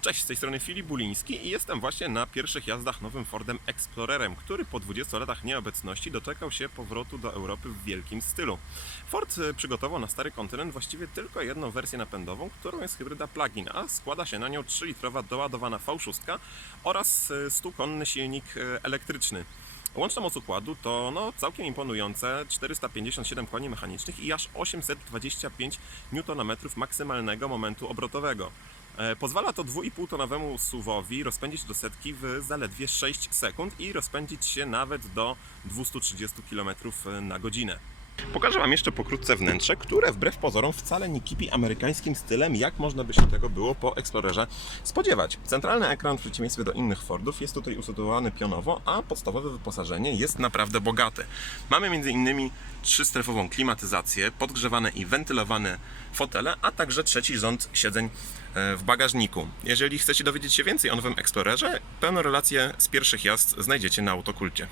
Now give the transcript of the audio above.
Cześć, z tej strony Filip Buliński i jestem właśnie na pierwszych jazdach nowym Fordem Explorerem, który po 20 latach nieobecności doczekał się powrotu do Europy w wielkim stylu. Ford e, przygotował na stary kontynent właściwie tylko jedną wersję napędową, którą jest hybryda plug-in, a składa się na nią 3-litrowa doładowana V6 oraz e, 100-konny silnik e, elektryczny. Łączna moc układu to no, całkiem imponujące 457 koni mechanicznych i aż 825 Nm maksymalnego momentu obrotowego. E, Pozwala to 2,5 tonowemu SUV-owi rozpędzić do setki w zaledwie 6 sekund i rozpędzić się nawet do 230 km na godzinę. Pokażę Wam jeszcze pokrótce wnętrze, które wbrew pozorom wcale nie kipi amerykańskim stylem, jak można by się tego było po Explorerze spodziewać. Centralny ekran w przeciwieństwie do innych Fordów jest tutaj usytuowany pionowo, a podstawowe wyposażenie jest naprawdę bogate. Mamy m.in. trzystrefową klimatyzację, podgrzewane i wentylowane fotele, a także trzeci rząd siedzeń e, w bagażniku. Jeżeli chcecie dowiedzieć się więcej o nowym Explorerze, pełną relację z pierwszych jazd znajdziecie na Autokulcie.